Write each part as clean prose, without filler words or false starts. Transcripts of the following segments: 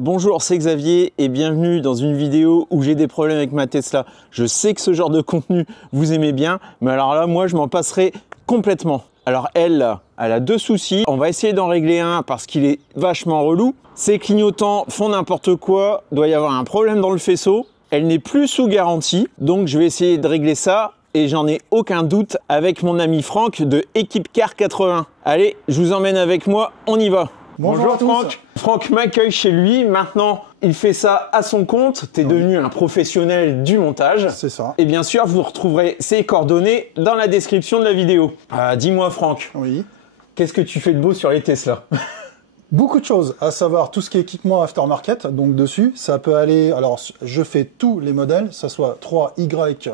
Bonjour, c'est Xavier et bienvenue dans une vidéo où j'ai des problèmes avec ma Tesla. Je sais que ce genre de contenu vous aimez bien, mais alors là, moi, je m'en passerai complètement. Alors elle a deux soucis. On va essayer d'en régler un parce qu'il est vachement relou. Ses clignotants font n'importe quoi, doit y avoir un problème dans le faisceau. Elle n'est plus sous garantie, donc je vais essayer de régler ça. Et j'en ai aucun doute avec mon ami Franck de Equip Car 80. Allez, je vous emmène avec moi, on y va. Bonjour Franck. Franck m'accueille chez lui. Maintenant, il fait ça à son compte. Tu es devenu un professionnel du montage. C'est ça. Et bien sûr, vous retrouverez ses coordonnées dans la description de la vidéo. Dis-moi Franck, Oui. qu'est-ce que tu fais de beau sur les Tesla? Beaucoup de choses, à savoir tout ce qui est équipement aftermarket, donc dessus, ça peut aller, alors je fais tous les modèles, ça soit 3, Y,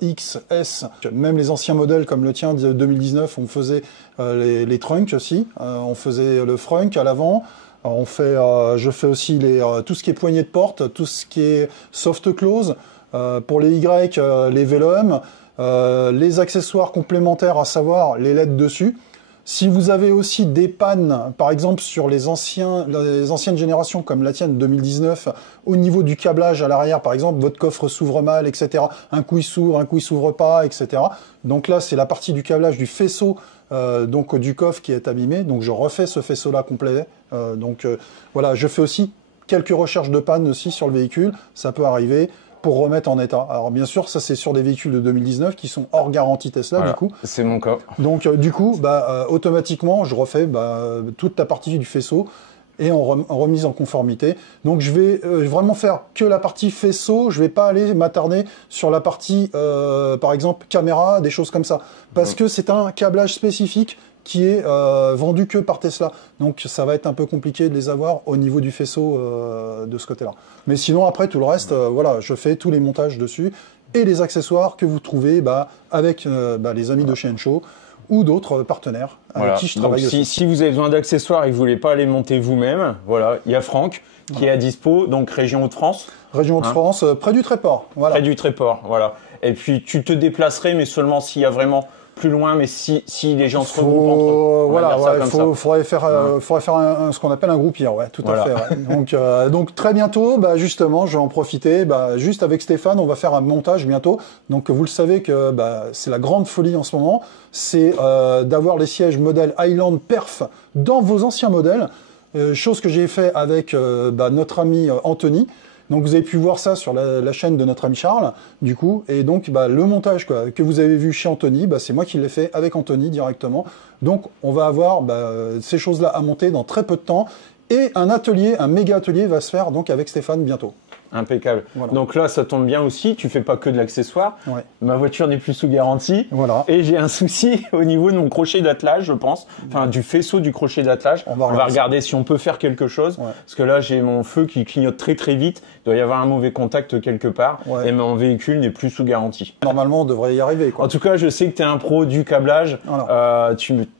X, S, même les anciens modèles comme le tien de 2019, on faisait les trunks aussi, on faisait le frunk à l'avant, je fais aussi tout ce qui est poignée de porte, tout ce qui est soft close, pour les Y, les Velum, les accessoires complémentaires, à savoir les LED dessus. Si vous avez aussi des pannes, par exemple sur les anciennes générations comme la tienne 2019, au niveau du câblage à l'arrière, par exemple, votre coffre s'ouvre mal, etc. Un coup il s'ouvre pas, etc. Donc là, c'est la partie du câblage du faisceau, donc du coffre qui est abîmé. Donc je refais ce faisceau-là complet. Voilà, je fais aussi quelques recherches de panne aussi sur le véhicule. Ça peut arriver. Pour remettre en état. Alors bien sûr, ça c'est sur des véhicules de 2019 qui sont hors garantie Tesla, voilà, du coup. C'est mon cas. Donc du coup, automatiquement, je refais toute la partie du faisceau et en remise en conformité. Donc je vais vraiment faire que la partie faisceau, je vais pas aller m'attarder sur la partie, par exemple, caméra, des choses comme ça. Parce que c'est un câblage spécifique qui est vendu que par Tesla. Donc ça va être un peu compliqué de les avoir au niveau du faisceau de ce côté-là. Mais sinon, après, tout le reste, voilà, je fais tous les montages dessus et les accessoires que vous trouvez avec les amis de chez Encho ou d'autres partenaires avec qui je travaille aussi. Si vous avez besoin d'accessoires et que vous voulez pas les monter vous-même, voilà, il y a Franck qui est à dispo, donc région Hauts-de-France. Région Hauts-de-France, près du Tréport. Voilà. Près du Tréport, voilà. Et puis tu te déplacerais, mais seulement s'il y a vraiment plus loin, mais si les gens se regroupent entre eux. Voilà, faudrait faire ce qu'on appelle un groupier, ouais, tout à fait. Ouais. Donc très bientôt, justement, je vais en profiter. Juste avec Stéphane, on va faire un montage bientôt. Donc vous le savez que c'est la grande folie en ce moment, c'est d'avoir les sièges modèle Highland Perf dans vos anciens modèles. Chose que j'ai fait avec notre ami Anthony. Donc vous avez pu voir ça sur la chaîne de notre ami Charles, du coup, et donc le montage que vous avez vu chez Anthony, c'est moi qui l'ai fait avec Anthony directement. Donc on va avoir ces choses-là à monter dans très peu de temps, et un méga atelier va se faire donc avec Stéphane bientôt. Impeccable. Voilà. Donc là, ça tombe bien aussi, tu fais pas que de l'accessoire. Ouais. Ma voiture n'est plus sous garantie. Voilà. Et j'ai un souci au niveau de mon crochet d'attelage, je pense. Enfin, du faisceau du crochet d'attelage. On va regarder si on peut faire quelque chose. Ouais. Parce que là, j'ai mon feu qui clignote très très vite. Il doit y avoir un mauvais contact quelque part. Ouais. Et mon véhicule n'est plus sous garantie. Normalement, on devrait y arriver, quoi. En tout cas, je sais que tu es un pro du câblage. Voilà.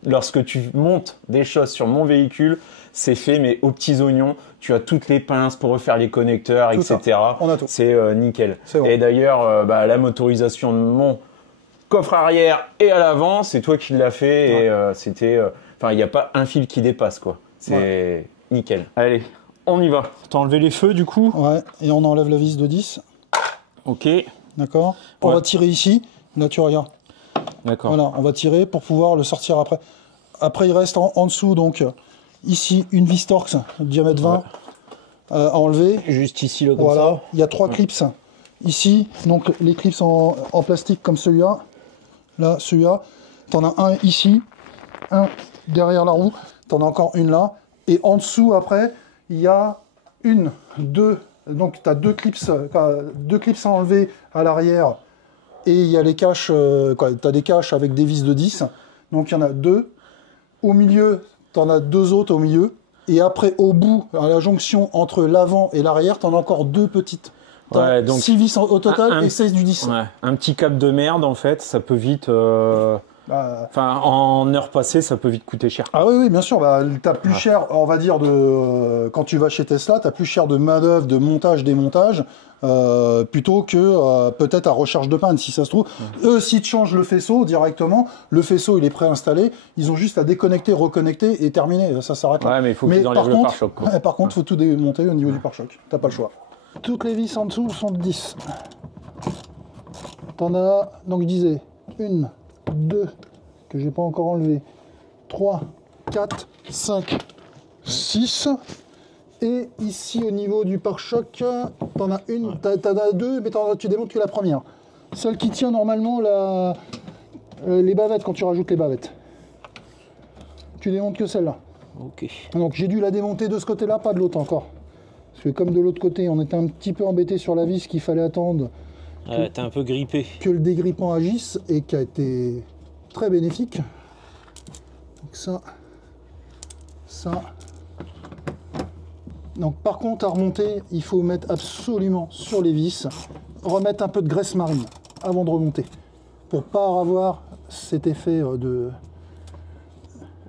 Lorsque tu montes des choses sur mon véhicule, c'est fait, mais aux petits oignons. Tu as toutes les pinces pour refaire les connecteurs, tout etc. Ça. On a tout. C'est nickel. Bon. Et d'ailleurs, la motorisation de mon coffre arrière et à l'avant, c'est toi qui l'as fait. Ouais. Et c'était... Enfin, il n'y a pas un fil qui dépasse, quoi. C'est nickel. Allez, on y va. T'as enlevé les feux, du coup? Ouais, et on enlève la vis de 10. Ok. D'accord. On va tirer ici. Là, tu regardes. D'accord. Voilà, on va tirer pour pouvoir le sortir après. Après, il reste en dessous, donc... Ici, une vis Torx, diamètre 20, à enlever. Juste ici, là, comme voilà. ça. Il y a 3 clips. Ici, donc les clips en plastique comme celui-là. Là, celui-là. Tu en as un ici, un derrière la roue. Tu en as encore une là. Et en dessous, après, il y a deux. Donc, tu as deux clips à enlever à l'arrière. Et il y a les caches. Tu as des caches avec des vis de 10. Donc, il y en a 2. Au milieu, t'en as 2 autres au milieu, et après au bout, à la jonction entre l'avant et l'arrière, t'en as encore 2 petites. Ouais, donc 6 vis au total et 16 du 10. Ouais, un petit câble de merde en fait, ça peut vite Bah, Enfin, en heure passée, ça peut vite coûter cher. ah oui, oui, bien sûr. Bah, tu as plus cher, on va dire, quand tu vas chez Tesla, tu as plus cher de main-d'œuvre, de montage, démontage, plutôt que peut-être à recharge de panne, si ça se trouve. Eux, s'ils te changent le faisceau directement, le faisceau, il est préinstallé, ils ont juste à déconnecter, reconnecter et terminer. Ça s'arrête là. Ouais, mais il faut qu'ils enlèvent le pare-choc. Par contre, il faut tout démonter au niveau du pare-choc. T'as pas le choix. Toutes les vis en dessous sont de 10. T'en as, donc je disais, 1, 2, que j'ai pas encore enlevé, 3, 4, 5, 6. Et ici, au niveau du pare-choc, t'en as une, t'en as deux, mais tu démontes que la première. Celle qui tient normalement les bavettes, quand tu rajoutes les bavettes. Tu démontes que celle-là. Ok. Donc j'ai dû la démonter de ce côté-là, pas de l'autre encore. Parce que comme de l'autre côté, on était un petit peu embêté sur la vis, qu'il fallait attendre T'es un peu grippé. que le dégrippement agisse, et qui a été très bénéfique. Donc ça. Donc par contre, à remonter, il faut mettre absolument sur les vis, remettre un peu de graisse marine avant de remonter, pour pas avoir cet effet de...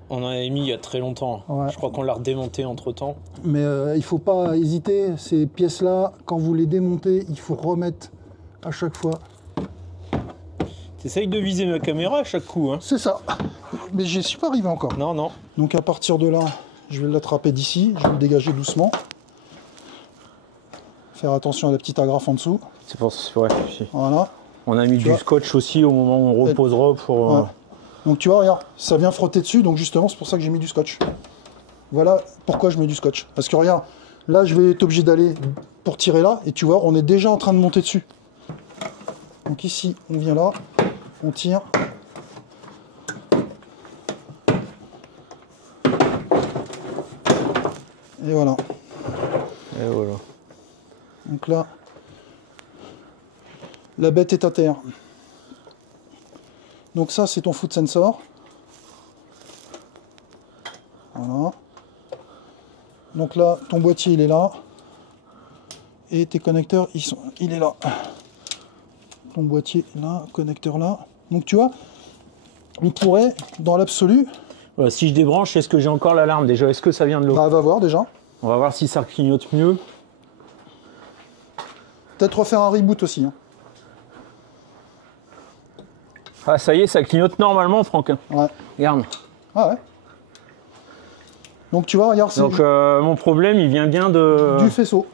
On en avait mis il y a très longtemps. Ouais. Je crois qu'on l'a redémonté entre temps. Mais il faut pas hésiter, ces pièces-là, quand vous les démontez, il faut remettre à chaque fois. T'essayes de viser ma caméra à chaque coup, hein? C'est ça. Mais j'y suis pas arrivé encore. Non, non. Donc à partir de là, je vais l'attraper d'ici, je vais le dégager doucement. Faire attention à la petite agrafe en dessous. C'est pour ouais, Voilà. on a mis Tu du vois. scotch aussi au moment où on reposera pour. Ouais. Donc tu vois, regarde, ça vient frotter dessus, donc justement c'est pour ça que j'ai mis du scotch. Voilà pourquoi je mets du scotch. Parce que regarde, là je vais être obligé d'aller pour tirer là, et tu vois, on est déjà en train de monter dessus. Donc ici, on vient là, on tire. Et voilà. Et voilà. Donc là, la bête est à terre. Donc ça, c'est ton foot sensor. Voilà. Donc là, ton boîtier, il est là. Et tes connecteurs, il est là. Ton boîtier là, connecteur là. Donc tu vois, on pourrait, dans l'absolu... Voilà, si je débranche, est-ce que j'ai encore l'alarme déjà? Est-ce que ça vient de l'eau? Bah, va voir déjà. On va voir si ça clignote mieux. Peut-être refaire un reboot aussi. Hein. Ah, ça y est, ça clignote normalement, Franck. Ouais. Regarde. Ah ouais. Donc tu vois, regarde, c'est Donc mon problème, il vient bien du faisceau.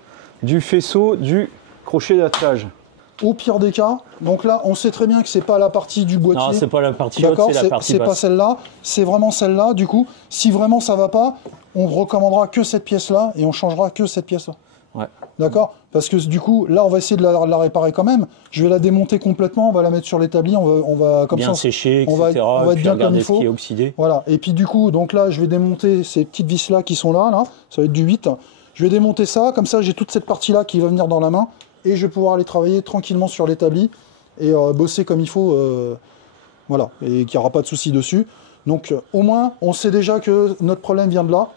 du faisceau du crochet d'attelage. Au pire des cas, donc là, on sait très bien que c'est pas la partie du boîtier. Non, c'est pas la partie haute, D'accord, c'est la partie c'est pas basse. celle-là, c'est vraiment celle-là. Du coup, si vraiment ça va pas, on recommandera que cette pièce-là et on changera que cette pièce-là. Ouais. D'accord? Parce que du coup, là, on va essayer de la réparer quand même. Je vais la démonter complètement, on va la mettre sur l'établi, on va comme Bien ça. séché, etc. on va être puis bien regarder comme il ce faut. qui est oxydé. Voilà. Et puis du coup, donc là, je vais démonter ces petites vis-là qui sont là. Ça va être du 8. Je vais démonter ça, comme ça, j'ai toute cette partie-là qui va venir dans la main. Et je vais pouvoir aller travailler tranquillement sur l'établi et bosser comme il faut. Voilà. Et qu'il n'y aura pas de souci dessus. Donc au moins, on sait déjà que notre problème vient de là.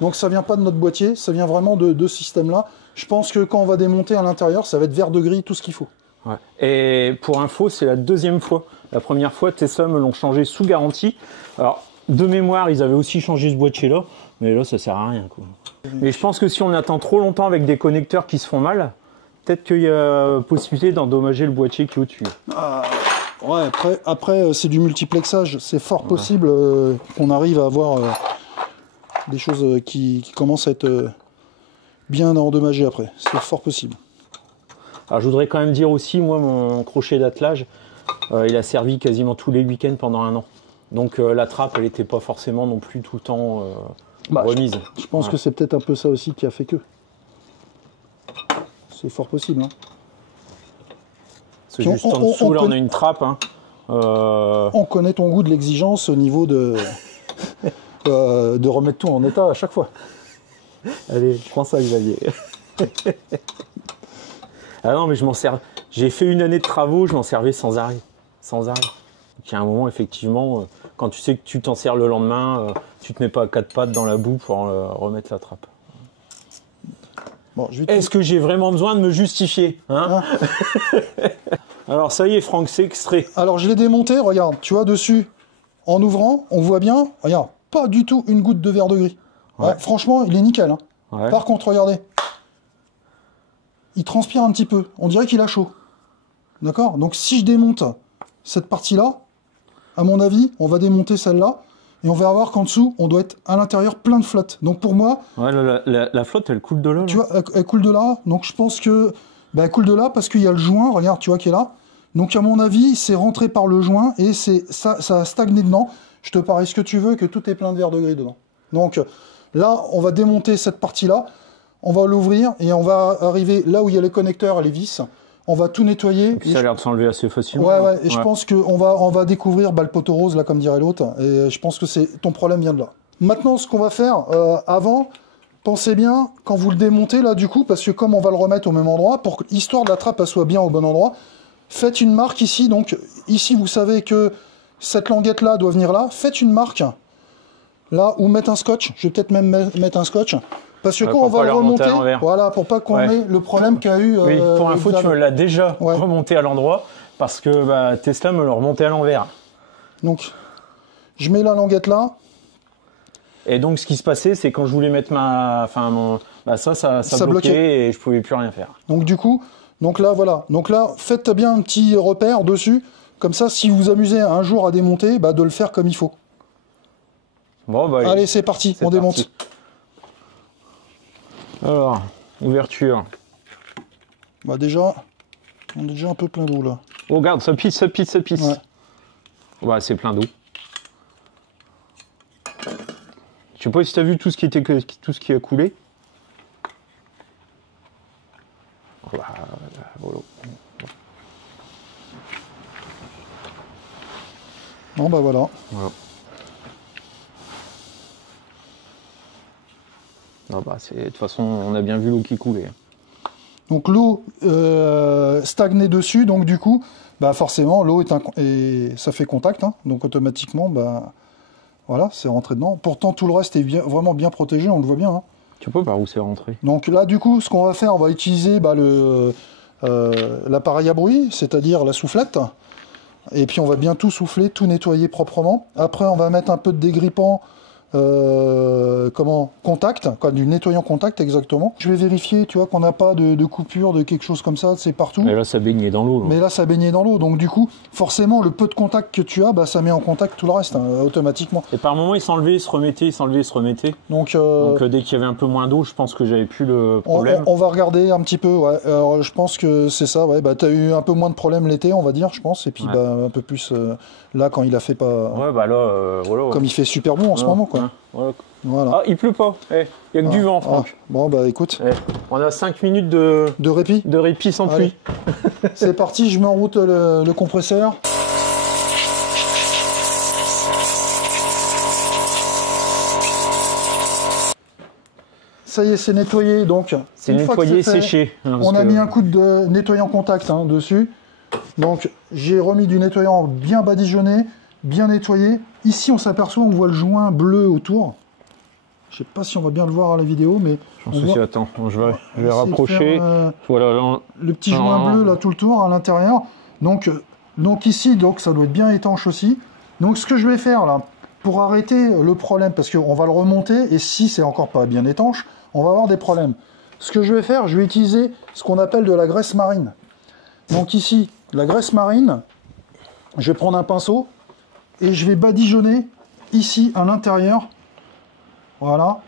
Donc ça vient pas de notre boîtier, ça vient vraiment de ce système-là. Je pense que quand on va démonter à l'intérieur, ça va être vert de gris, tout ce qu'il faut. Ouais. Et pour info, c'est la deuxième fois. La première fois, Tesla me l'ont changé sous garantie. Alors, de mémoire, ils avaient aussi changé ce boîtier-là, mais là, ça sert à rien, quoi. Mais je pense que si on attend trop longtemps avec des connecteurs qui se font mal, peut-être qu'il y a possibilité d'endommager le boîtier qui est au-dessus. Ouais, après c'est du multiplexage. C'est fort possible qu'on arrive à avoir des choses qui commencent à être bien endommagées après. C'est fort possible. Alors, je voudrais quand même dire aussi, moi, mon crochet d'attelage, il a servi quasiment tous les week-ends pendant 1 an. Donc, la trappe, elle n'était pas forcément non plus tout le temps remise. Je pense que c'est peut-être un peu ça aussi qui a fait que. C'est fort possible. Hein. Parce que juste en dessous, là, on a une trappe. Hein. On connaît ton goût de l'exigence au niveau de remettre tout en état à chaque fois. Allez, prends ça, Xavier. Ah non, mais je m'en sers. J'ai fait 1 année de travaux, je m'en servais sans arrêt. Sans arrêt. Donc, il y a un moment, effectivement, quand tu sais que tu t'en sers le lendemain, tu te mets pas à 4 pattes dans la boue pour remettre la trappe. Bon, Est-ce que j'ai vraiment besoin de me justifier, hein? Alors, ça y est, Franck, c'est extrait. Alors, je l'ai démonté, regarde, tu vois, dessus, en ouvrant, on voit bien, regarde, pas du tout une goutte de verre de gris. Ouais. Franchement, il est nickel. Hein. Ouais. Par contre, regardez, il transpire un petit peu. On dirait qu'il a chaud. D'accord? Donc si je démonte cette partie-là, à mon avis, on va démonter celle-là, et on va voir qu'en dessous, on doit être à l'intérieur plein de flotte. Donc pour moi... Ouais, la flotte, elle coule de là. Tu vois, elle coule de là. Donc je pense que... Ben, elle coule de là parce qu'il y a le joint, regarde, tu vois, qui est là. Donc à mon avis, c'est rentré par le joint et ça a stagné dedans. Je te parie ce que tu veux, que tout est plein de verre de gris dedans. Donc là, on va démonter cette partie-là. On va l'ouvrir et on va arriver là où il y a les connecteurs et les vis. On va tout nettoyer. Ça a l'air de s'enlever assez facilement. Ouais, ouais. Et je pense qu'on va découvrir le poteau rose, là, comme dirait l'autre. Et je pense que ton problème vient de là. Maintenant, ce qu'on va faire, avant, pensez bien, quand vous le démontez, là, du coup, parce que comme on va le remettre au même endroit, pour que l'histoire de la trappe, elle soit bien au bon endroit, faites une marque ici. Donc, ici, vous savez que cette languette-là doit venir là. Faites une marque, là, ou mettre un scotch. Je vais peut-être même mettre un scotch. Parce que quand on va le remonter, voilà, pour pas qu'on ait le problème qu'a eu... Oui, pour info, tu me l'as déjà remonté à l'endroit, parce que Tesla me l'a remonté à l'envers. Donc, je mets la languette là. Et donc, ce qui se passait, c'est quand je voulais mettre ça bloquait et je pouvais plus rien faire. Donc, du coup, là, voilà. Donc là, faites bien un petit repère dessus. Comme ça, si vous vous amusez un jour à démonter, de le faire comme il faut. Bon, allez, c'est parti, on démonte. Alors, ouverture. Déjà, on est déjà un peu plein d'eau là. Oh, regarde, ça pisse. Ouais, c'est plein d'eau. Je sais pas si tu as vu tout ce qui a coulé. Voilà. Bon, voilà. De toute façon, on a bien vu l'eau qui coulait. Donc l'eau stagnait dessus, donc du coup, forcément, l'eau ça fait contact, hein, donc automatiquement, voilà, c'est rentré dedans. Pourtant, tout le reste est vraiment bien protégé, on le voit bien. Hein. Tu peux par où c'est rentré? Donc là, du coup, ce qu'on va faire, on va utiliser l'appareil à bruit, c'est-à-dire la soufflette, et puis on va bien tout souffler, tout nettoyer proprement. Après, on va mettre un peu de dégrippant. Contact, du nettoyant contact exactement. Je vais vérifier, tu vois, qu'on n'a pas de coupure, de quelque chose comme ça, c'est partout. Mais là, ça baignait dans l'eau. Mais là, ça baignait dans l'eau, donc du coup, forcément, le peu de contact que tu as, ça met en contact tout le reste, automatiquement. Et par moment, il s'enlevait, il se remettait, Donc, dès qu'il y avait un peu moins d'eau, je pense que j'avais plus le problème. On va regarder un petit peu, ouais. Alors, je pense que c'est ça, ouais. Tu as eu un peu moins de problèmes l'été, on va dire, je pense, et puis un peu plus là, quand il a fait pas... Ouais, là, voilà. Comme il fait super bon en ce moment, quoi. Voilà. Ah, il pleut pas. Il y a que du vent, Franck. Bon, écoute. On a 5 minutes de répit. De répit sans pluie. C'est parti, je mets en route le compresseur. Ça y est, c'est nettoyé, donc. C'est nettoyé, séché. On a mis un coup de nettoyant contact dessus. Donc, j'ai remis du nettoyant bien badigeonné, bien nettoyé. Ici, on s'aperçoit, on voit le joint bleu autour. Je sais pas si on va bien le voir à la vidéo, mais... Attends, je vais rapprocher. Voilà, là, le petit joint bleu, là, tout le tour, à l'intérieur. Donc ici, ça doit être bien étanche aussi. Donc, ce que je vais faire, là, pour arrêter le problème, parce qu'on va le remonter, et si c'est encore pas bien étanche, on va avoir des problèmes. Ce que je vais faire, je vais utiliser ce qu'on appelle de la graisse marine. Donc ici, la graisse marine, je vais prendre un pinceau, et je vais badigeonner ici, à l'intérieur. Voilà.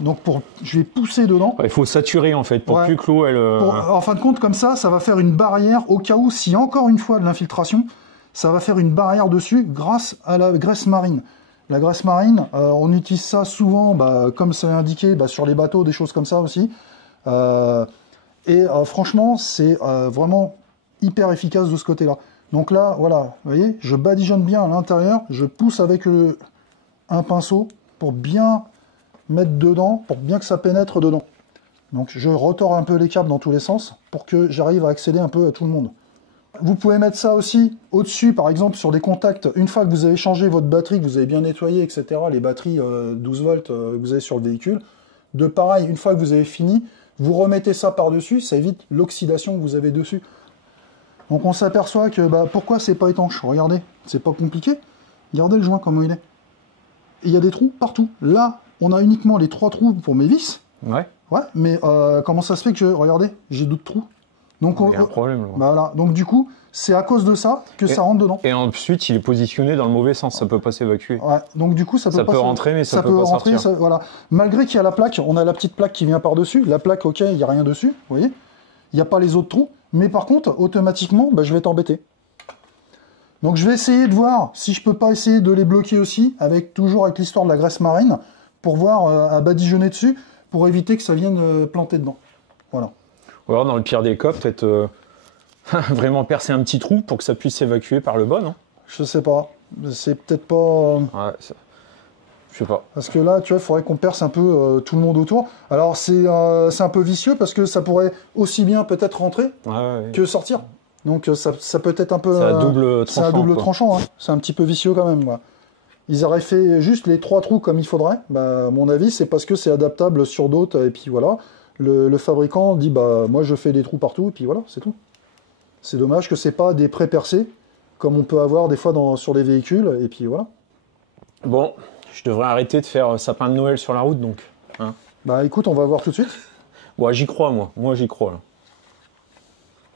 Donc je vais pousser dedans. Il faut saturer en fait pour plus que l'eau elle. En fin de compte, comme ça va faire une barrière au cas où, s'il y a encore une fois de l'infiltration, ça va faire une barrière dessus grâce à la graisse marine. La graisse marine, on utilise ça souvent, comme c'est indiqué, sur les bateaux, des choses comme ça aussi. Franchement, c'est vraiment hyper efficace de ce côté-là. Donc là, voilà, vous voyez, je badigeonne bien à l'intérieur, je pousse avec un pinceau pour bien mettre dedans, pour bien que ça pénètre dedans. Donc je retors un peu les câbles dans tous les sens pour que j'arrive à accéder un peu à tout le monde. Vous pouvez mettre ça aussi au-dessus, par exemple, sur des contacts. Une fois que vous avez changé votre batterie, que vous avez bien nettoyé, etc., les batteries 12 volts que vous avez sur le véhicule, pareil, une fois que vous avez fini, vous remettez ça par-dessus, ça évite l'oxydation que vous avez dessus. Donc on s'aperçoit que, pourquoi c'est pas étanche? Regardez, c'est pas compliqué. Regardez le joint comment il est. Et il y a des trous partout. Là, on a uniquement les 3 trous pour mes vis. Ouais. Ouais, mais comment ça se fait que, regardez, j'ai d'autres trous. Donc, Il y a un problème, là. voilà. Donc du coup, c'est à cause de ça que ça rentre dedans. Et ensuite, il est positionné dans le mauvais sens, ça peut pas s'évacuer. Ouais, donc du coup, ça peut rentrer, mais ça peut pas rentrer, sortir. voilà. Malgré qu'il y a la plaque, on a la petite plaque qui vient par-dessus. La plaque, ok, il n'y a rien dessus, vous voyez. Il n'y a pas les autres trous. Mais par contre, automatiquement, bah, je vais t'embêter. Donc je vais essayer de voir si je peux pas essayer de les bloquer aussi, toujours avec l'histoire de la graisse marine, pour voir à badigeonner dessus, pour éviter que ça vienne planter dedans. Voilà. Ou alors, dans le pire des cas, peut-être vraiment percer un petit trou pour que ça puisse s'évacuer par le bas, non? Je sais pas. C'est peut-être pas... Ouais, je sais pas. Parce que là, tu vois, il faudrait qu'on perce un peu tout le monde autour. Alors, c'est un peu vicieux parce que ça pourrait aussi bien peut-être rentrer que sortir. Donc, ça peut être un peu... C'est un double tranchant. C'est un double tranchant, hein. C'est un petit peu vicieux quand même. Ouais. Ils auraient fait juste les 3 trous comme il faudrait. Bah, à mon avis, c'est parce que c'est adaptable sur d'autres. Et puis voilà, le fabricant dit, bah, moi, je fais des trous partout. Et puis voilà, c'est tout. C'est dommage que c'est pas des pré-percés, comme on peut avoir des fois sur les véhicules. Et puis voilà. Bon, je devrais arrêter de faire sapin de Noël sur la route, donc. Hein. Bah écoute, on va voir tout de suite. Bon, j'y crois, moi. Moi, j'y crois, là.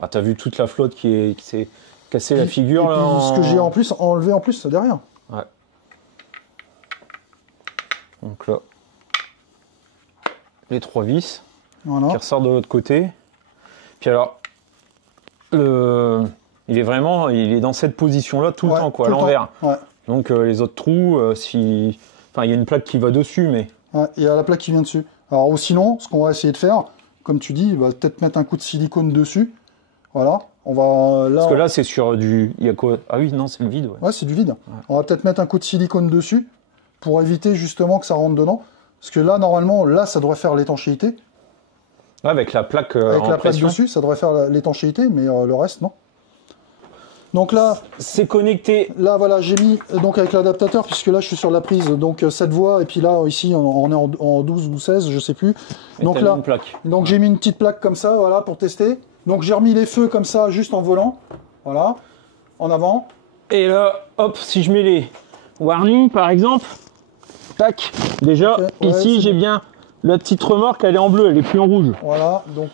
Ah, t'as vu toute la flotte qui s'est cassée la figure, là Ce que j'ai en plus, enlevé en plus derrière. Ouais. Donc là, les 3 vis voilà. qui ressortent de l'autre côté. Puis alors, il est dans cette position-là tout le temps, quoi, à l'envers. Ouais. Donc les autres trous, enfin, il y a une plaque qui va dessus, mais... Ouais, il y a la plaque qui vient dessus. Alors, ou sinon, ce qu'on va essayer de faire, comme tu dis, il va peut-être mettre un coup de silicone dessus. Voilà. On va, là, parce que là, c'est sur du... Il y a quoi? Ah oui, non, c'est le vide. Ouais, ouais, c'est du vide. Ouais. On va peut-être mettre un coup de silicone dessus pour éviter justement que ça rentre dedans. Parce que là, normalement, là, ça devrait faire l'étanchéité. Ouais, avec la plaque avec en la plaque pression. dessus, ça devrait faire l'étanchéité, mais le reste, non. Donc là, c'est connecté. Là, voilà, j'ai mis donc avec l'adaptateur, puisque là, je suis sur la prise, donc cette voie, et puis là, ici, on est en 12 ou 16, je sais plus. Et donc là, donc j'ai mis une petite plaque comme ça, voilà, pour tester. Donc j'ai remis les feux comme ça, juste en volant, voilà, en avant. Et là, hop, si je mets les warnings, par exemple, tac, déjà, okay, ouais, ici, j'ai bien la petite remorque, elle est en bleu, elle est plus en rouge. Voilà, donc...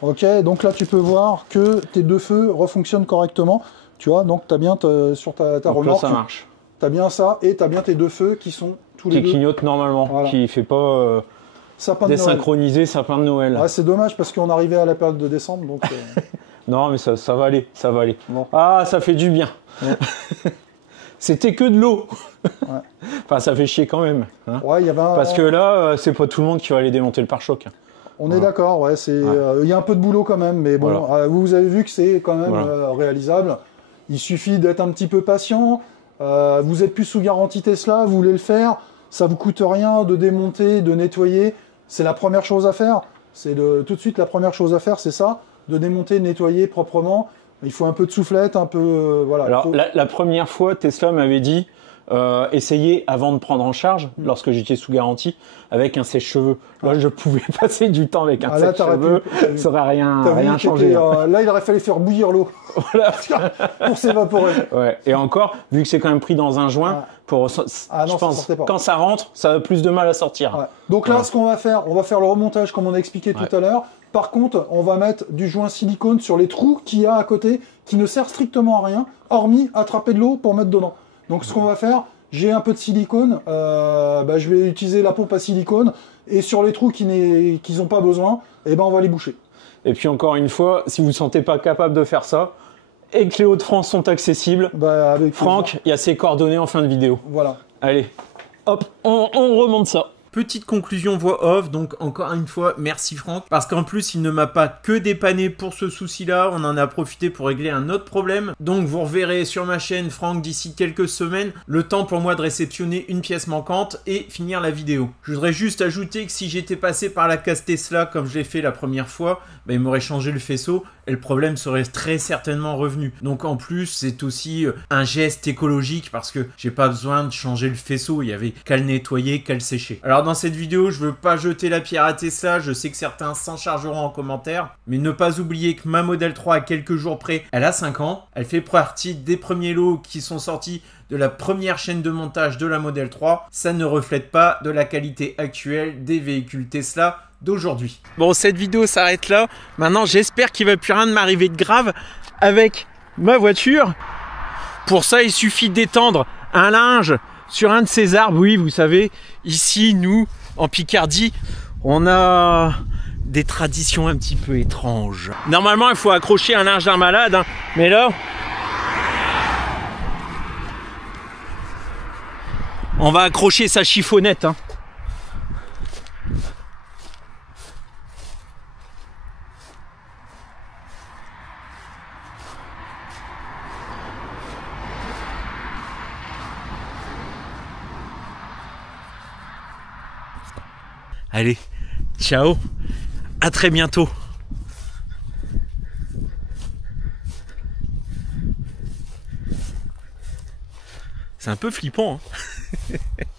Ok, donc là tu peux voir que tes 2 feux refonctionnent correctement. Tu vois, donc tu as bien sur ta remorque. Là, ça marche. Tu as bien ça et tu as bien tes 2 feux qui sont tous les deux. Qui clignotent normalement, voilà. Qui ne fait pas désynchronisé sapin de Noël. Ouais, c'est dommage parce qu'on arrivait à la période de décembre. Donc, non, mais ça va aller, ça va aller. Bon. Ah, ça fait du bien. Ouais. C'était que de l'eau. Ouais. Enfin, ça fait chier quand même. Hein, ouais, y avait parce que là, c'est pas tout le monde qui va aller démonter le pare-choc. On est d'accord, ouais, il y a un peu de boulot quand même, mais bon, voilà. Vous avez vu que c'est quand même réalisable. Il suffit d'être un petit peu patient. Vous êtes plus sous garantie Tesla, vous voulez le faire, ça vous coûte rien de démonter, de nettoyer. C'est la première chose à faire. C'est tout de suite la première chose à faire, c'est ça, de démonter, nettoyer proprement. Il faut un peu de soufflette, un peu, voilà. Alors la première fois, Tesla m'avait dit. Essayez avant de prendre en charge, lorsque j'étais sous garantie, avec un sèche-cheveux. Là, je pouvais passer du temps avec un sèche-cheveux, ça n'aurait rien changé. Là, il aurait fallu faire bouillir l'eau voilà. pour s'évaporer. Ouais. Et encore, vu que c'est quand même pris dans un joint, je pense quand ça rentre, ça a plus de mal à sortir. Ouais. Donc là, ce qu'on va faire, on va faire le remontage comme on a expliqué tout à l'heure. Par contre, on va mettre du joint silicone sur les trous qu'il y a à côté, qui ne sert strictement à rien, hormis attraper de l'eau pour mettre dedans. Donc ce qu'on va faire, j'ai un peu de silicone, je vais utiliser la pompe à silicone, et sur les trous qui n'ont pas besoin, on va les boucher. Et puis encore une fois, si vous ne sentez pas capable de faire ça, et que les Hauts-de-France sont accessibles, Franck, il y a ses coordonnées en fin de vidéo. Voilà. Allez, hop, on remonte ça. Petite conclusion voix off, donc encore une fois, merci Franck, parce qu'en plus, il ne m'a pas que dépanné pour ce souci-là, on en a profité pour régler un autre problème. Donc vous reverrez sur ma chaîne Franck d'ici quelques semaines, le temps pour moi de réceptionner une pièce manquante et finir la vidéo. Je voudrais juste ajouter que si j'étais passé par la case Tesla comme je l'ai fait la première fois, il m'aurait changé le faisceau et le problème serait très certainement revenu. Donc en plus, c'est aussi un geste écologique parce que j'ai pas besoin de changer le faisceau, il y avait qu'à le nettoyer, qu'à le sécher. Alors Alors dans cette vidéo, je veux pas jeter la pierre à Tesla, je sais que certains s'en chargeront en commentaire, mais ne pas oublier que ma Model 3 à quelques jours près, elle a 5 ans, elle fait partie des premiers lots qui sont sortis de la première chaîne de montage de la Model 3, ça ne reflète pas de la qualité actuelle des véhicules Tesla d'aujourd'hui. Bon, cette vidéo s'arrête là, maintenant j'espère qu'il ne va plus rien de m'arriver de grave avec ma voiture. Pour ça, il suffit d'étendre un linge sur un de ces arbres. Oui, vous savez, ici, nous, en Picardie, on a des traditions un petit peu étranges. Normalement, il faut accrocher un linge d'un malade, hein, mais là, on va accrocher sa chiffonnette. Hein. Allez, ciao, à très bientôt. C'est un peu flippant, hein.